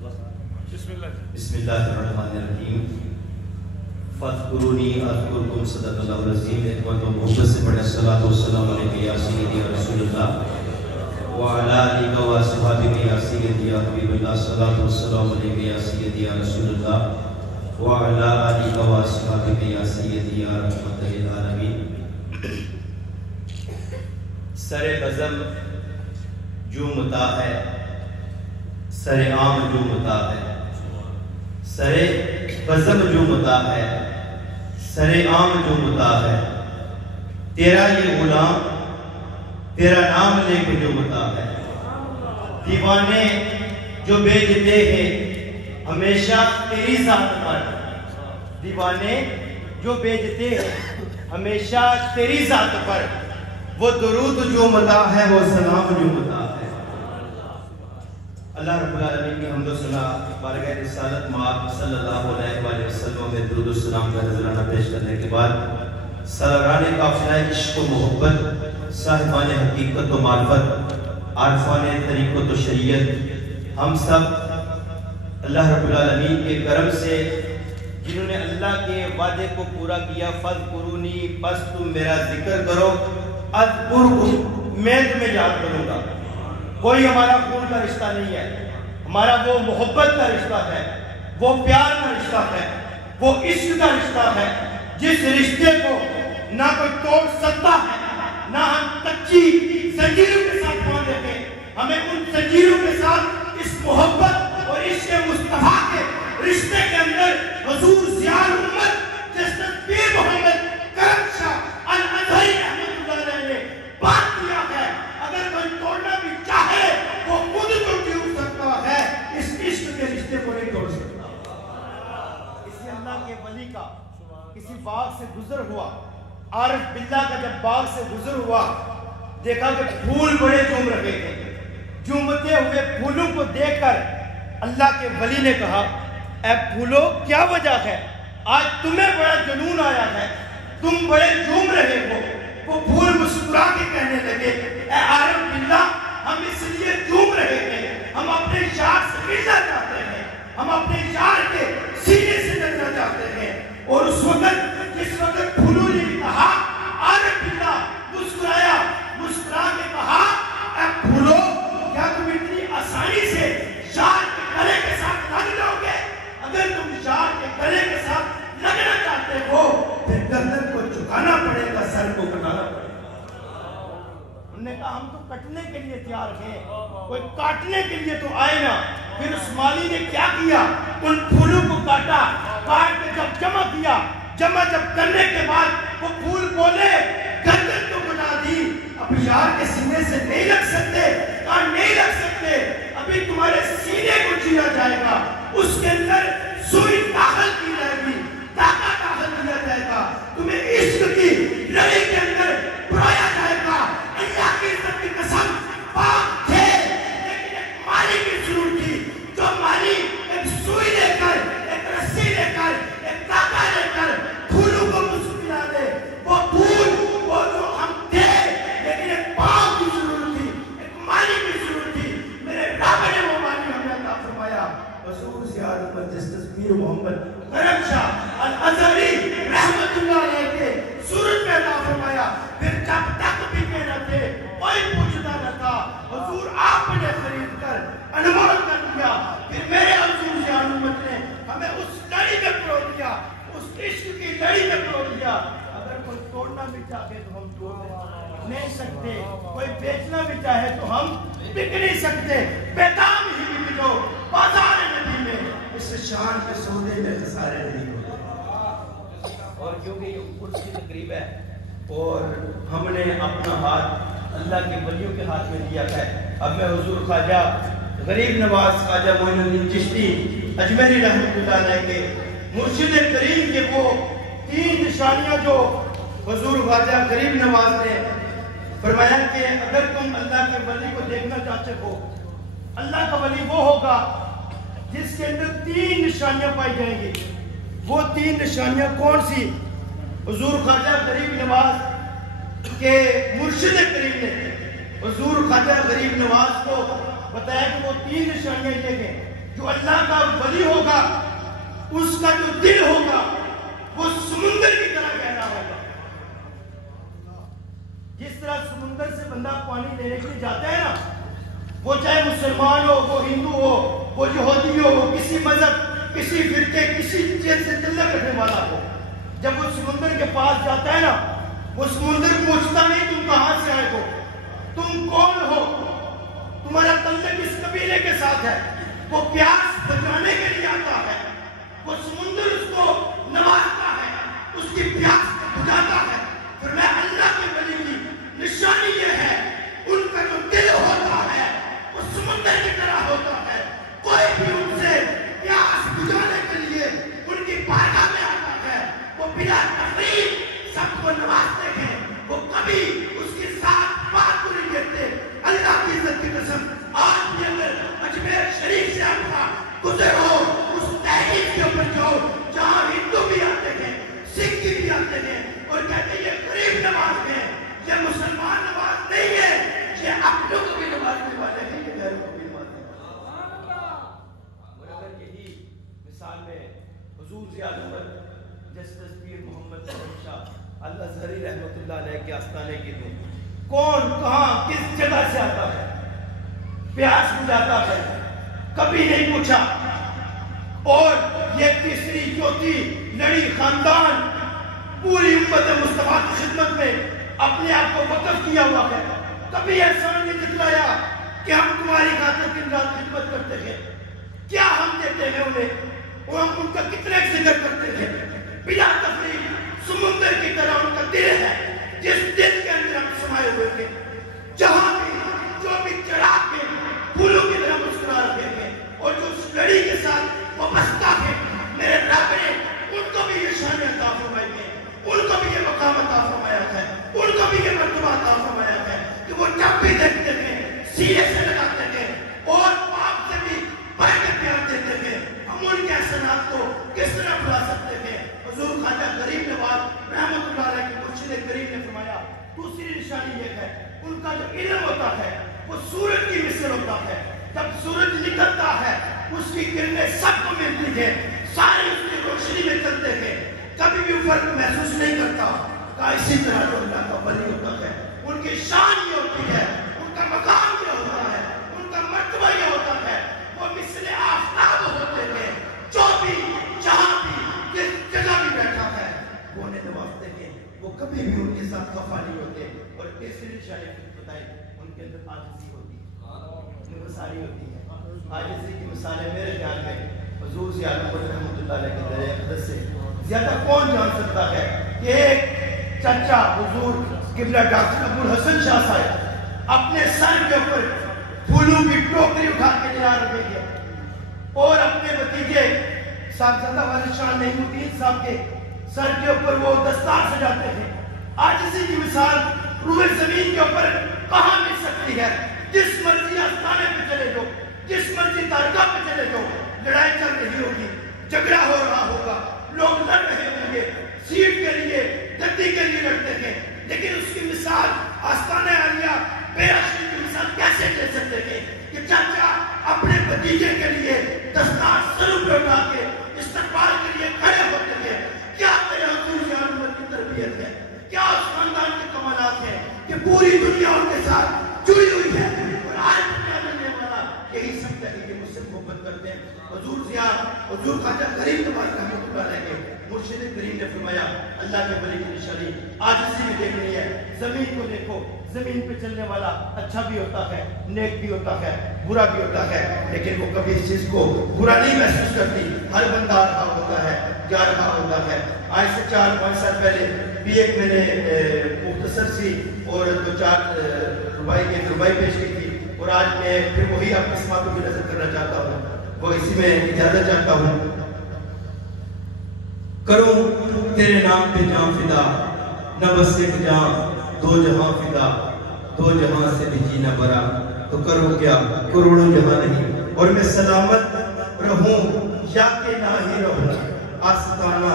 بسم اللہ الرحمن الرحیم فاذکرونی اذکرکم صدق اللہ العظیم. احمد و محبت سے پڑھیں الصلاۃ والسلام علیہ یا سیدی یا رسول اللہ وعلی آلہ و اصحابہ یا سیدی یا حبیب اللہ. الصلاۃ والسلام علیہ یا سیدی یا رسول اللہ وعلی آلہ و اصحابہ یا سیدی یا رحمت للعالمین. سر بزم جو متا ہے, سر عام جو متا ہے, سر بزم جو متا ہے, سر عام جو متا ہے, تیرا یہ غلام تیرا نام لے کے جو متا ہے. دیوانے جو بیچتے ہیں ہمیشہ تیری ذات پر, دیوانے جو بیچتے ہیں ہمیشہ تیری ذات پر, وہ درود جو متا ہے وہ سلام جو متا ہے. اللہ رب العالمین کی حمد و ثنا بارگاہ رسالت مآب صلی اللہ علیہ وآلہ وسلم میں درود و سلام کا نذرانہ پیش کرنے کے بعد سالاران قافلہ عشق و محبت, صاحبان حقیقت و معرفت, عارفان طریقت و شریعت, ہم سب اللہ رب العالمین کے کرم سے جنہوں نے اللہ کے وعدے کو پورا کیا, فاذکرونی بس تم میرا ذکر کرو, اذکرکم میں تمہیں یاد کروں گا. کوئی ہمارا خون کا رشتہ نہیں ہے, ہمارا وہ محبت کا رشتہ ہے, وہ پیار کا رشتہ ہے, وہ عشق کا رشتہ ہے جس رشتے کو نہ کوئی توڑ سکتا ہے, نہ ہم کچی زنجیروں کے ساتھ باندھ دیں گے. ہمیں ان زنجیروں کے ساتھ اس محبت اور عشق مصطفیٰ کے رشتے کے اندر حضور ضیاء الامت جسد پیر محمد کرم شاہ الازہری رحمۃ اللہ علیہ نے بات کیا ہے. اگر کوئی توڑنا بھی چاہے وہ خود تو ٹوٹ سکتا ہے, اس عشق کے رشتے کو نہیں توڑ سکتا. اسی اللہ کے ولی کا کسی باغ سے گزر ہوا, عارف باللہ کا جب باغ سے گزر ہوا دیکھا کہ پھول بڑے جھوم رہے تھے. جھومتے ہوئے پھولوں کو دیکھ کر اللہ کے ولی نے کہا, اے پھولو کیا وجہ ہے, آج تمہیں بڑا جنون آیا ہے, تم بڑے جھوم رہے ہو. وہ پھول مسکرا کے کہنے لگے, اے عارف باللہ ہم اس لیے جھوم رہے ہیں, ہم اپنے یار سے ملنا چاہتے ہیں, ہم اپنے یار کے سینے سے لگنا چاہتے ہیں. اور اس وقت جس وقت پھولوں نے کہا, عارف باللہ مسکرایا, مسکرا کے کہا, اے پھولو کیا تم اتنی آسانی سے یار کے گلے کے ساتھ لگ جاؤ گے؟ اگر تم یار کے گلے کے ساتھ لگنا چاہتے ہو پھر گردن کو جھکانا پڑے گا, سر کو کٹانا پڑے گا. انہوں نے کہا ہم تو کٹنے کے لیے تیار ہیں, کوئی کاٹنے کے لیے تو آئے نا. پھر اس مالی نے کیا کیا, ان پھولوں کو کاٹا, کاٹ کے جب جمع کیا, جمع جب کرنے کے بعد وہ پھول بولے گردن تو کٹا دی, اب یار کے سینے سے نہیں لگ سکتے, کان نہیں لگ سکتے, ابھی تمہارے سینے کو چیرا جائے گا, اس کے اندر سوئی داخل کی جائے گی, داغا داخل کیا جائے گا, تمہیں عشق کی لڑی کے اندر پرایا جائے گا. اللہ کی عزت کی قسم پاک تھے لیکن ایک مالی کی ضرورت تھی, جو مالی ایک سوئی لے کر, ایک رسی لے کر, ایک داغا لے کر پھولوں کو مسکرا دے. وہ پھول وہ جو ہم تھے لیکن ایک پاک کی ضرورت تھی, ایک مالی کی ضرورت تھی. میرے رب نے وہ مالی ہمیں عطا فرمایا. حضور ضیاء الامت جسد پیر محمد کرم شاہ الازہری رحمۃ اللہ علیہ کے صورت میں عطا فرمایا. پھر جب تک بھی کہنا تھے کوئی پوچھتا نہ تھا, حضور آپ نے خرید کر انمول کر دیا. پھر میرے حضور ضیاء الامت نے ہمیں اس لڑی میں پرو دیا, اس عشق کی لڑی میں پرو دیا. اگر کوئی توڑنا بھی چاہے تو ہم توڑ نہیں سکتے, کوئی بیچنا بھی چاہے تو ہم بک نہیں سکتے. بیدام ہی بکو بازار نبی میں, اس شان کے سودے میں خسارے نہیں ہوتے. اور کیونکہ یہ عرس کی تقریب ہے اور ہم نے اپنا ہاتھ اللہ کے ولیوں کے ہاتھ میں دیا ہے, اب میں حضور خواجہ غریب نواز خواجہ معین الدین چشتی اجمیری رحمۃ اللہ علیہ کے مرشد کریم کے وہ 3 نشانیاں جو حضور خواجہ غریب نواز نے فرمایا کہ اگر تم اللہ کے ولی کو دیکھنا چاہتے ہو, اللہ کا ولی وہ ہوگا جس کے اندر 3 نشانیاں پائی جائیں گی. وہ 3 نشانیاں کون سی؟ حضور خواجہ غریب نواز کے مرشد کریم نے حضور خواجہ غریب نواز کو بتایا کہ وہ 3 نشانیاں یہ ہیں. جو اللہ کا ولی ہوگا اس کا جو دل ہوگا وہ سمندر کی طرح گہرا ہوگا. جس طرح سمندر سے بندہ پانی لینے کے لیے جاتا ہے نا، وہ چاہے مسلمان ہو، وہ ہندو ہو، وہ یہودی ہو، وہ کسی مذہب، کسی فرقے، کسی چیز سے تعلق رکھنے والا ہو، جب وہ سمندر کے پاس جاتا ہے نا، وہ سمندر پوچھتا نہیں تم کہاں سے آئے ہو، تم کون ہو، تمہارا تعلق کس قبیلے کے ساتھ ہے. وہ پیاس بجھانے کے لیے آتا ہے، وہ سمندر اس کو نوازتا ہے، اس کی پیاس بجھاتا ہے. پھر میں اللہ کے ولی کی نشانی یہ ہے، ان کا جو دل ہوتا ہے وہ سمندر کی طرح ہوتا ہے. کوئی بھی ان سے پیاس بجھانے کے لیے ان کی بارگاہ میں آتا ہے، وہ بلا تفریق سب کو نوازتے ہیں، وہ کبھی اس کے ساتھ بات کو نہیں کرتے. اللہ کی عزت کی قسم، آج بھی اگر اجمیر شریف سے آپ گزر ہو اس تحریک کے اوپر جاؤ جہاں ہندو بھی آتے ہیں، سکھ بھی آتے ہیں اور کہتے ہیں یہ غریب نواز ہیں، یہ مسلمان نواز نہیں ہے، یہ اپنوں کو بھی نوازنے والے ہیں، یہ غیروں کو بھی نوازنے والے ہیں. اور اگر یہی مثال میں حضور ضیاء الحق جسٹس پیر محمد شاہ الازہری رحمۃ اللہ علیہ کے آستانے کی دوں، کون کہاں کس جگہ سے آتا ہے، پیاس بجھاتا ہے، کبھی نہیں پوچھا. اور یہ تیسری چوتھی لڑی خاندان پوری امت مصطفیٰ کی خدمت میں اپنے آپ کو وقف کیا ہوا ہے. کبھی احسان نہیں جتلایا کہ ہم تمہاری خاطر دن رات خدمت کرتے ہیں. کیا ہم دیتے ہیں انہیں، اور ہم ان کا کتنے ذکر کرتے ہیں. بلا تفریق سمندر کی طرح ان کا دل ہے، جس دل کے اندر ہم سمائے ہوئے تھے، جہاں بھی جو بھی چڑھا کے پھولوں کی طرح مسکرا رہے ہیں، اور جو اس لڑی کے ساتھ وابستہ ہے، میرے رب نے ان کو بھی یہ شان عطا فرمائی ہے، ان کو بھی یہ مقام عطا فرمایا ہے، ان کو بھی یہ مرتبہ عطا فرمایا ہے کہ وہ جب بھی دیکھتے ہیں سینے سے لگاتے ہیں اور آپ سے بھی بڑھ کے پیار دیتے ہیں. ہم ان کے احسانات کو کس طرح بھلا سکتے ہیں. حضور خواجہ غریب نواز رحمۃ اللہ علیہ کے مرشد کریم نے فرمایا دوسری نشانی یہ ہے، ان کا جو علم ہوتا ہے وہ سورج کی مثل ہوتا ہے. جب سورج نکلتا ہے اس کی کرنیں سب کو ملتی ہیں، سارے اس کی روشنی میں چلتے ہیں، کبھی بھی فرق محسوس نہیں کرتا. اسی طرح جو اللہ کا ولی ہوتا ہے ان کی شان یہ ہوتی ہے، ان کا مقام یہ ہوتا ہے، ان کا مرتبہ یہ ہوتا ہے، وہ مثل آفتاب ہوتے ہیں. جو بھی جہاں بھی جس جگہ بھی بیٹھا ہے وہ انہیں نوازتے ہیں، وہ کبھی بھی ان کے ساتھ خفا نہیں ہوتے. اور تیسری نشانی بتائی ان کے اندر عاجزی ہوتی ہے، انکساری ہوتی ہے. عاجزی کی مثالیں میرے خیال میں حضور ضیاء الحق رحمۃ اللہ علیہ کے درِ اقدس سے زیادہ کون جان سکتا ہے کہ ایک چچا حضور قبلہ ڈاکٹر ابو الحسن شاہ صاحب اپنے سر کے اوپر پھولوں کی ٹوکری اٹھا کے لے رہے ہیں اور اپنے بھتیجے صاحبزادہ والد شاہ نعیم الدین صاحب کے سر کے اوپر وہ دستار سجاتے ہیں. عاجزی کی مثال روح زمین کے اوپر کہاں مل سکتی ہے. جس مرضی آستانے پہ چلے جاؤ، جس مرضی درگاہ پہ چلے جاؤ، لڑائی چل رہی ہوگی، جھگڑا ہو رہا ہوگا، لوگ لڑ رہے ہوں گے، سیٹ کے لیے گدی کے لیے لڑتے ہیں. لیکن اس کی مثال آستانہ عالیہ بیرشی کی مثال کیسے دے سکتے ہیں کہ چاچا اپنے بھتیجے کے لیے دستار سر پہ اٹھا کے استقبال کے لیے کھڑے ہوتے ہیں. کیا میرے حضور ضیاء الحق کی تربیت ہے، کیا اس خاندان کے کمالات ہیں کہ پوری دنیا ان کے ساتھ جڑی ہوئی ہے. اور آج دنیا ملنے والا یہی سمجھتا ہے کہ مجھ سے محبت کرتے ہیں. حضور ضیاء، حضور خواجہ غریب نواز رحمۃ اللہ علیہ کے مرشد کریم نے فرمایا اللہ کے ولی کی نشانی عاجزی بھی دیکھنی ہے. زمین کو دیکھو، زمین پہ چلنے والا اچھا بھی ہوتا ہے، نیک بھی ہوتا ہے، برا بھی ہوتا ہے، لیکن وہ کبھی اس چیز کو برا نہیں محسوس کرتی. ہر بندہ آ رہا ہوتا ہے، جا رہا ہوتا ہے. آج سے 4-5 سال پہلے بھی ایک میں نے مختصر سی اور 2-4 ربائی کی ربائی پیش کی تھی، اور آج میں پھر وہی آپ کی سماعتوں کی نظر کرنا چاہتا ہوں. وہ اسی میں اجازت چاہتا ہوں. کروں تیرے نام پہ جان فدا، نہ بس ایک جان دو جہاں فدا، دو جہاں سے بھی جینا برا، تو کروں کیا کروڑوں جہاں نہیں. اور میں سلامت رہوں یا کہ نہ ہی رہوں، آستانہ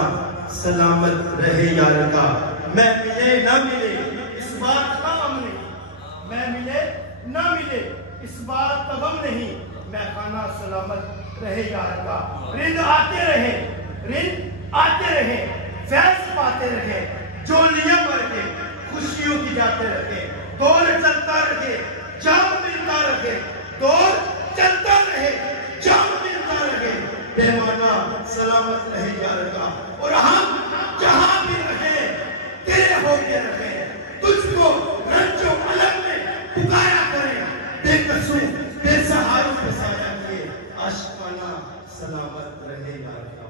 سلامت رہے یار کا. میں ملے نہ ملے اس بات کا غم نہیں، میں ملے نہ ملے اس بات کا غم نہیں. میں خانہ سلامت رہے یار کا، رند آتے رہے، رند آتے رہے، فیض پاتے رہے، جولیاں بھر کے خوشیوں کی جاتے رہے، دور چلتا رہے، جام ملتا رہے، دور چلتا رہے، جام ملتا رہے، پیمانہ سلامت رہے یار کا، اور ہم جہاں بھی رہے تیرے ہو کے رہے، تجھ کو رنج و علم میں پکایا کریں، بے قصور بے سہاروں پہ سایہ کیے، عاشقانہ سلامت رہے یار کا۔